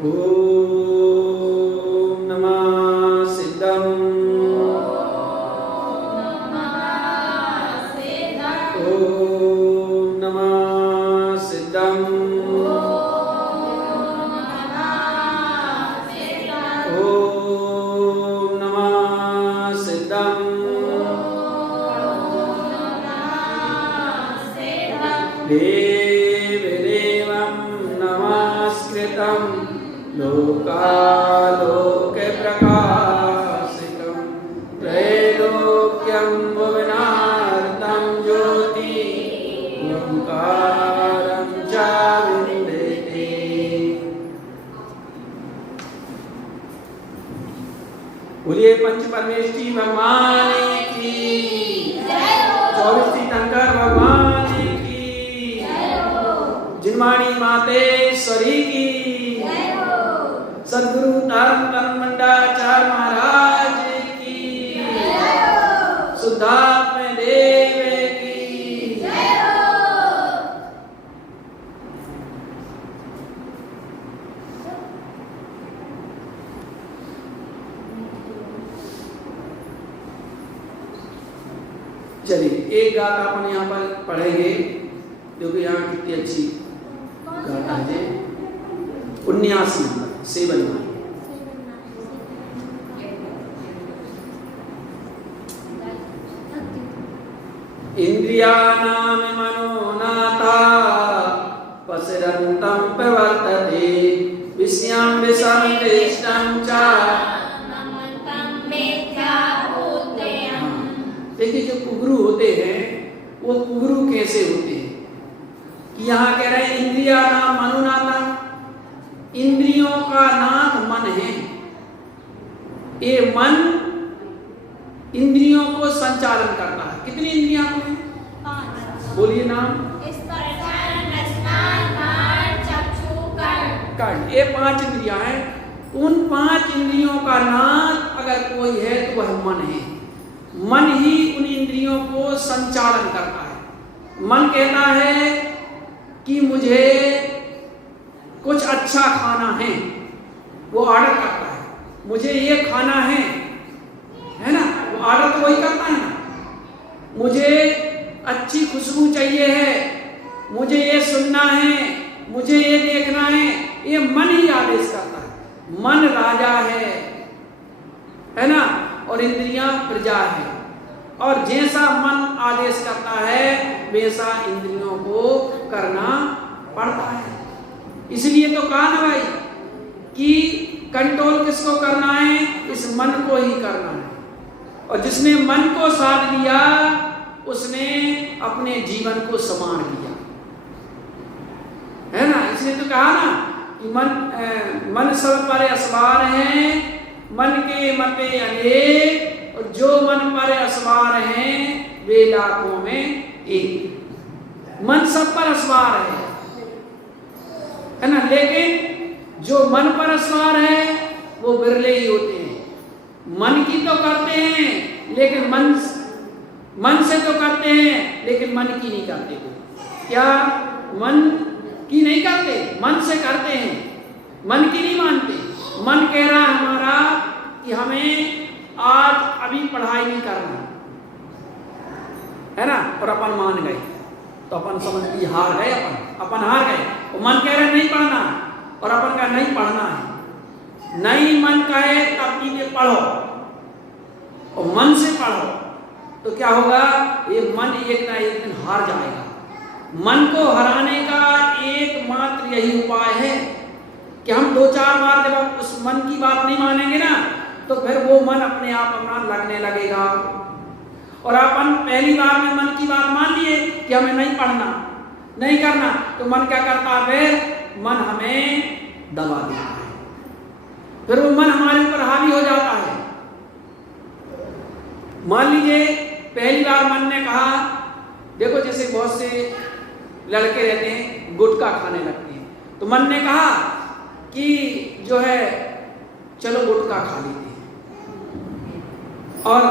ओम नमः सिद्धम। ओम नमः सिद्धम। ओम नमः सिद्धम। देवदेवं नमस्कृतं लोकालोके प्रकाशितं त्रैलोक्यं भुवनार्तं ज्योति ओंकारं च विन्दते। बोलिए पंच परमेष्ठी भगवान की, 24 तीर्थंकर भगवान की, जिनवाणी मातेश्वरी की, सद्गुरु धर्म मंडाचार्य महाराज की, शुद्धात्म देव की। चलिए एक गाथा अपन यहाँ पर पढ़ेंगे, जो कि यहाँ कितनी अच्छी गाथा है। 79 नंबर 7 में इंद्रियाणां मनोनाथा पसरन्तं प्रवर्तते विषयां विसंदिष्टं च। देखिए जो कुगुरु होते हैं वो कुगुरु कैसे होते हैं कि यहाँ कह रहे हैं इंद्रियाणां मनोनाथा, इंद्रियों का नाथ मन है। ये मन इंद्रियों को संचालन करता है। कितनी इंद्रियां हैं? 5। बोलिए नाम। कर्ण, ये 5 इंद्रियां हैं। उन 5 इंद्रियों का नाथ अगर कोई है तो वह मन है। मन ही उन इंद्रियों को संचालन करता है। मन कहता है कि मुझे कुछ अच्छा खाना है, वो ऑर्डर करता है, मुझे ये खाना है ना, वो ऑर्डर तो वही करता है ना। मुझे अच्छी खुशबू चाहिए है, मुझे ये सुनना है, मुझे ये देखना है, ये मन ही आदेश करता है। मन राजा है ना, और इंद्रियां प्रजा है। और जैसा मन आदेश करता है वैसा इंद्रियों को करना पड़ता है। इसलिए तो कहा ना भाई कि कंट्रोल किसको करना है? इस मन को ही करना है। और जिसने मन को साध लिया उसने अपने जीवन को संवार लिया, है ना। इसलिए तो कहा ना कि मन सब पर असवार है, मन के मते अनेक, और जो मन पर असवार हैं वे लाखों में एक। मन सब पर असवार है ना, लेकिन जो मन पर असवार है वो बिरले ही होते हैं। मन की तो करते हैं लेकिन मन से तो करते हैं लेकिन मन की नहीं करते। क्या मन की नहीं करते? मन से करते हैं, मन की नहीं मानते। मन कह रहा है हमारा कि हमें आज अभी पढ़ाई नहीं करना, है ना, और अपन मान गए तो अपन समझ कि हार गए, अपन हार गए। वो मन कह रहे नहीं पढ़ना और अपन का नहीं पढ़ना है। नहीं मन कहे तब भी पढ़ो और मन से पढ़ो तो क्या होगा? ये मन एक ना एक दिन हार जाएगा। मन को हराने का एकमात्र यही उपाय है कि हम 2-4 बार जब उस मन की बात नहीं मानेंगे ना तो फिर वो मन अपने आप अपना लगने लगेगा। और अपन पहली बार में मन की बात मान लिए कि हमें नहीं पढ़ना, नहीं करना, तो मन क्या करता है? फिर मन हमें दबा देता है, फिर वो मन हमारे ऊपर हावी हो जाता है। मान लीजिए पहली बार मन ने कहा, देखो जैसे बहुत से लड़के रहते हैं गुटखा खाने लगते हैं, तो मन ने कहा कि जो है चलो गुटखा खा लेते हैं। और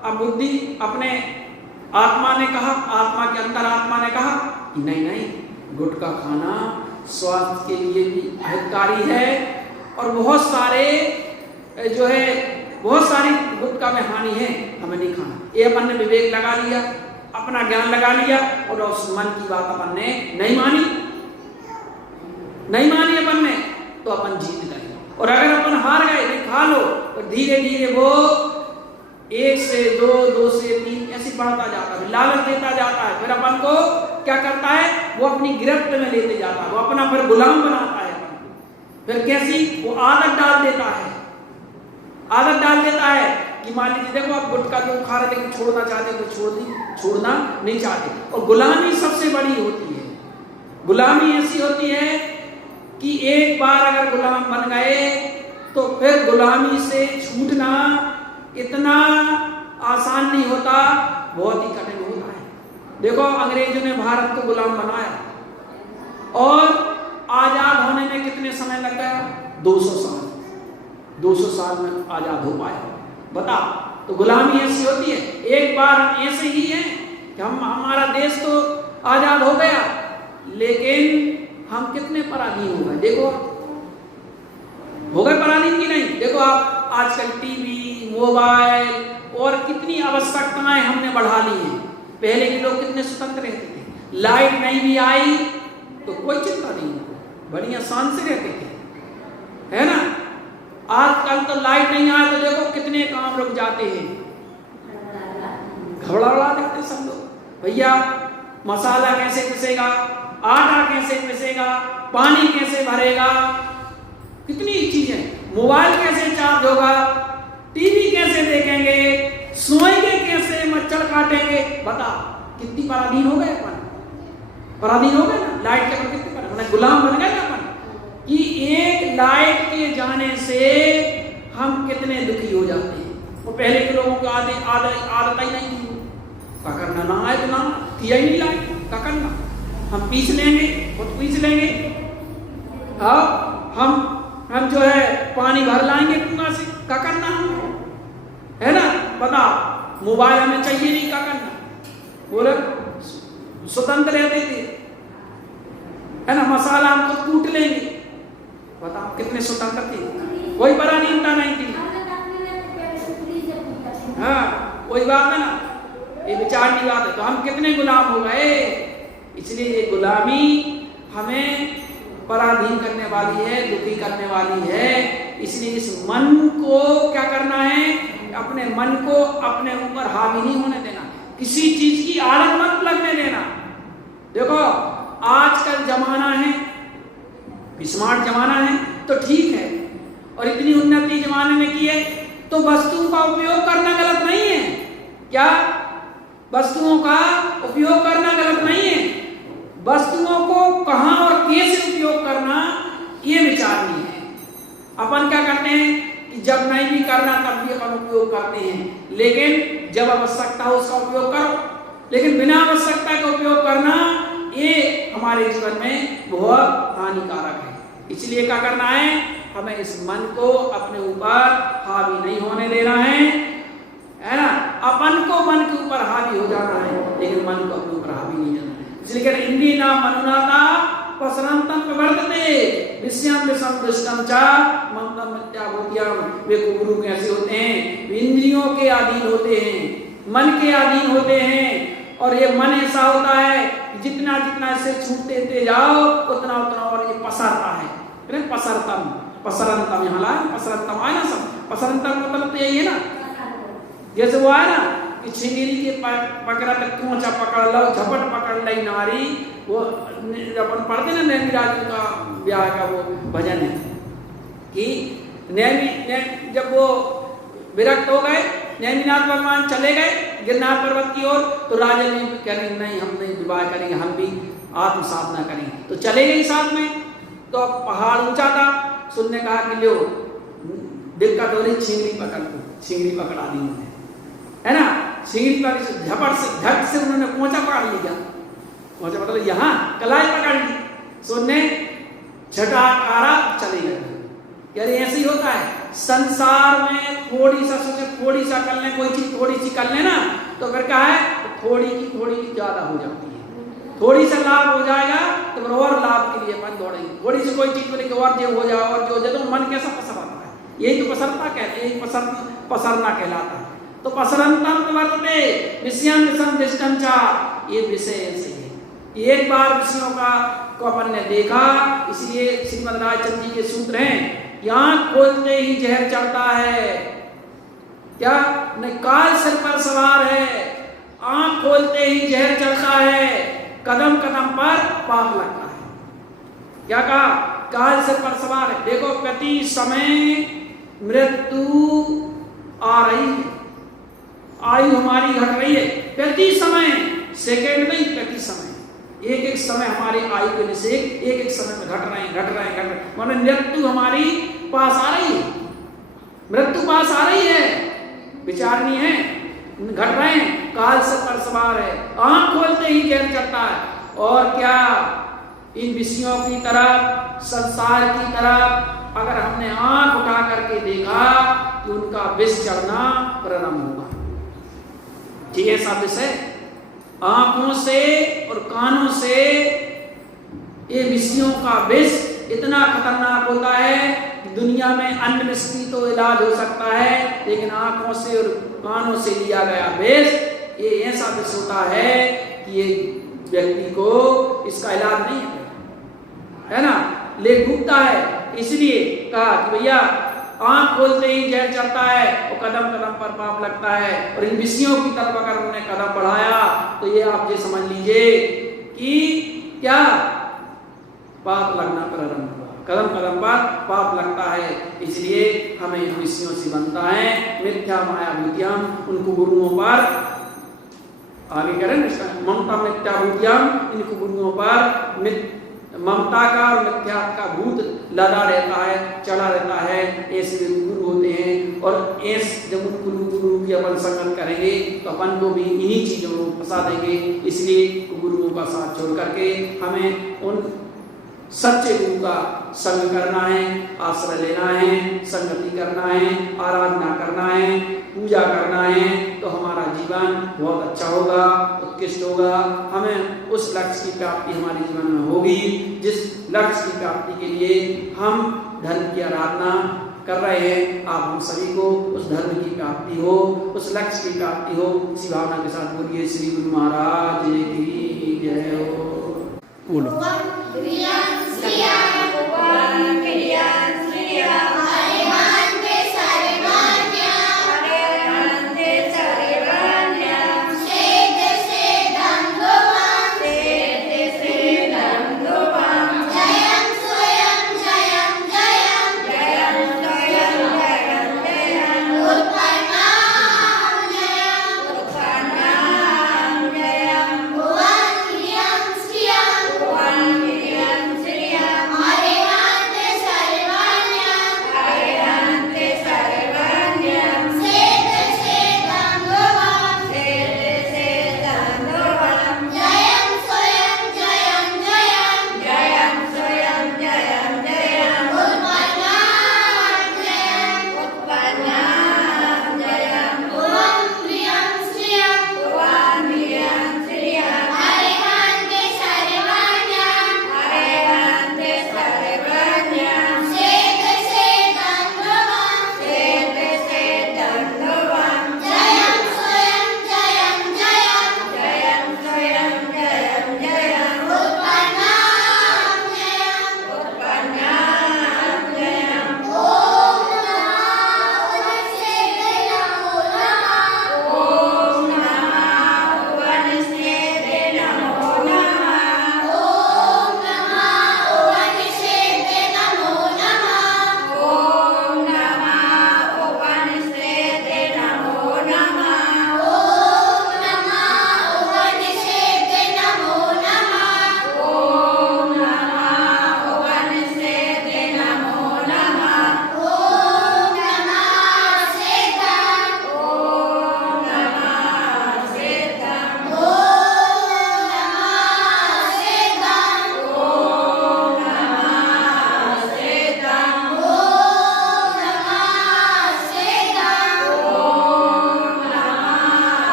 अब बुद्धि अपने आत्मा ने कहा, आत्मा के अंदर आत्मा ने कहा कि नहीं नहीं, गुटखा खाना स्वास्थ्य के लिए भी हितकारी है और बहुत सारे जो है बहुत सारी गुटखा में हानि है, हमें नहीं खाना। ये अपन ने विवेक लगा लिया, अपना ज्ञान लगा लिया और उस मन की बात अपन ने नहीं मानी अपन ने, तो अपन जीत गए। और अगर अपन हार गए, नहीं खा लो, तो धीरे धीरे वो 1 से 2, 2 से 3 ऐसे बढ़ता जाता है, लालच देता जाता है। फिर अपन को क्या करता है, वो अपनी गिरफ्त में लेते जाता है, वो अपना फिर गुलाम बनाता है। फिर कैसी वो आदत डाल देता है कि मान लीजिए देखो आप गुटखा जो खा रहे लेकिन छोड़ना चाहते तो छोड़ना नहीं चाहते। और गुलामी सबसे बड़ी होती है। गुलामी ऐसी होती है कि एक बार अगर गुलाम बन गए तो फिर गुलामी से छूटना इतना आसान नहीं होता, बहुत ही कठिन होता है। देखो अंग्रेजों ने भारत को गुलाम बनाया और आजाद होने में कितने समय लग गया, 200 साल में आजाद हो पाया। बता, तो गुलामी ऐसी होती है। एक बार हम ऐसे ही हैं कि हमारा देश तो आजाद हो गया, लेकिन हम कितने पराधीन हो गए। देखो हो गए पराधीन की नहीं। देखो आप आजकल टीवी, मोबाइल और कितनी आवश्यकताएं हमने बढ़ा ली हैं। पहले के लोग कितने स्वतंत्र रहते थे, लाइट नहीं भी आई तो कोई चिंता नहीं, बड़ी आसान से रहते थे, है ना। आजकल तो लाइट नहीं आए तो देखो कितने काम रुक जाते हैं, घबरा देते सब लोग। भैया मसाला कैसे पिसेगा, आटा कैसे पिसेगा, पानी कैसे भरेगा, कितनी चीजें, मोबाइल कैसे चार्ज होगा, टीवी कैसे देखेंगे, सोएंगे कैसे, मच्छर काटेंगे। बता कितनी पराधीन हो गए अपन, पराधीन हो गए ना लाइट के पर, कितने पर गुलाम बन गए अपन कि एक लाइट के जाने से हम कितने दुखी हो जाते हैं। और पहले के लोगों को आदत ही नहीं थी, क्या करना, ना आए तो ना किया ही नहीं लाइट, क्या करना, हम पीस लेंगे, खुद पीस लेंगे। हम जो है पानी भर लाएंगे कुआं से, क्या करना है ना। बता मोबाइल हमें चाहिए नहीं, क्या करना, बोले स्वतंत्र रहते थे, है ना। मसाला हम खुद कूट लेंगे, बताओ कितने स्वतंत्र थे, कोई पराधीनता नहीं थी। हाँ वही बात है ना, ये विचार की बात है। तो हम कितने गुलाम हो गए, इसलिए ये गुलामी हमें पराधीन करने वाली है, दुखी करने वाली है। इसलिए इस मन को क्या करना है, अपने मन को अपने ऊपर हावी नहीं होने देना, किसी चीज की आदत मत लगने देना। देखो आजकल जमाना है, स्मार्ट जमाना है तो ठीक है, और इतनी उन्नति जमाने में की है तो वस्तुओं का उपयोग करना गलत नहीं है। क्या वस्तुओं का उपयोग करना गलत नहीं है, वस्तुओं को कहां और कैसे उपयोग करना ये विचार नहीं है। अपन क्या करते हैं कि जब नहीं भी करना तब भी अपन उपयोग करते हैं, लेकिन जब आवश्यकता हो उसका उपयोग करो, लेकिन बिना आवश्यकता का उपयोग करना ये हमारे जीवन में बहुत हानिकारक है। इसलिए क्या करना है, हमें इस मन को अपने ऊपर हावी नहीं होने देना है ना। अपन को मन के ऊपर हावी हो जाना है, लेकिन मन को अपने ऊपर हावी नहीं जाना है। इसलिए कह रहे इंद्रिया मनुनाता पसरंतम वर्तते विषयम विषम दुष्टम च ममतम मिथ्याभूत्यम। वे गुरु कैसे होते हैं, वे इंद्रियों के अधीन होते हैं, मन के अधीन होते हैं। और ये मन ऐसा होता है जितना जितना इसे छूटते जाओ उतना उतना और ये पसरता है। पसरंतम यहाँ लाए, पसरंतम आए ना, सब पसरंतम मतलब तो यही है ना, जैसे वो आया ना कि छिंगरी के पकड़ा तक कोंचा पकड़ लो, झपट पकड़ ली नारी। वो अपन पढ़ते ना नैमी राजू का ब्याह का वो भजन है कि नैमी जब वो विरक्त हो गए, नैमीनाथ भगवान चले गए गिरनार पर्वत की ओर, तो राजा ने कह रहे नहीं हम नहीं विवाह करेंगे, हम भी आत्म साधना करेंगे। तो चले गए साथ में, तो पहाड़ ऊंचा था, सुनने कहा कि लो दिक्कत हो रही, छिंगरी पकड़ लो, छिंगरी पकड़ा दी उन्होंने, है ना। छिंगरी पकड़ झपट से झट से उन्होंने पोंचा पकड़ लिया, पोंचा मतलब यहाँ कलाई पकड़ ली, सुनने झटाकारा चले गए। यार ऐसे ही होता है संसार में, थोड़ी सा कर ले, कोई चीज थोड़ी सी कर ले ना, तो फिर क्या है, थोड़ी की ज्यादा हो जाती है। थोड़ी सा लाभ हो जाएगा तो फिर और लाभ के लिए अपन दौड़ेंगे। थोड़ी सी कोई चीज बोले और जो हो जाए और जो हो जाए, तो मन कैसा पसरता है, यही तो पसरता कहते हैं, पसरना कहलाता है। तो पसरंतम वर्तते विषयं संदिष्टं च, ये विषय ऐसे है। एक बार विषयों को अपन ने देखा, इसलिए श्रीमद् राजचंद्र जी के सूत्र हैं, आँख खोलते ही जहर चढ़ता है, क्या नहीं, काल सिर पर सवार है, आँख खोलते ही जहर चढ़ता है, कदम कदम पर पाप लगता है। क्या कहा, काल सिर पर सवार है। देखो प्रति समय मृत्यु आ रही है, आयु हमारी घट रही है, प्रति समय, सेकेंड में ही प्रति समय, एक एक समय हमारी आयु के निश्चय एक एक समय में घट रहे हैं। माने मृत्यु हमारी पास आ रही है, मृत्यु पास आ रही है, विचारनी है, घट रहे हैं, काल से पर सवार है, आंख खोलते ही जहर चढ़ता है। और क्या, इन विषयों की तरफ, संसार की तरफ अगर हमने आंख उठा करके देखा तो उनका विष चढ़ना प्रारंभ होगा। ठीक है, ऐसा विषय आंखों से और कानों से ये विषयों का विष इतना खतरनाक होता है कि दुनिया में अन्य विष की तो इलाज हो सकता है, लेकिन आंखों से और कानों से लिया गया विष ये ऐसा विष होता है कि ये व्यक्ति को इसका इलाज नहीं है ना, ले डूबता है। इसलिए कहा कि भैया आंख खोलते ही जहर चढ़ता है और कदम कदम पर पाप लगता है। और इन विषयों की तरफ अगर उन्होंने कदम बढ़ाया तो ये आप ये समझ लीजिए कि क्या, पाप लगना प्रारंभ हुआ, कदम कदम पर पाप लगता है। इसलिए हमें इन विषयों से बनता है मिथ्या माया भूतियम, उनको गुरुओं पर आगे करें ममता मिथ्या भूतियम, इनको गुरुओं पर ममता का और मिथ्या का भूत लदा रहता है, चला रहता है। ऐसे गुरु होते हैं और ऐसे जब गुरु की अपन संगत करेंगे तो अपन को भी इन्हीं चीजों को फंसा देंगे। इसलिए गुरुओं का साथ छोड़ करके हमें उन सच्चे गुरु का संग करना है, आश्रय लेना है, संगति करना है, आराधना करना है, पूजा करना है, तो हमारा जीवन बहुत अच्छा होगा, उत्कृष्ट होगा। हमें उस लक्ष्य की प्राप्ति हमारे जीवन में होगी जिस लक्ष्य की प्राप्ति के लिए हम धर्म की आराधना कर रहे हैं। आप हम सभी को उस धर्म की प्राप्ति हो, उस लक्ष्य की प्राप्ति हो। इसी भावना के साथ बोलिए श्री गुरु महाराज की जय हो। बोलो।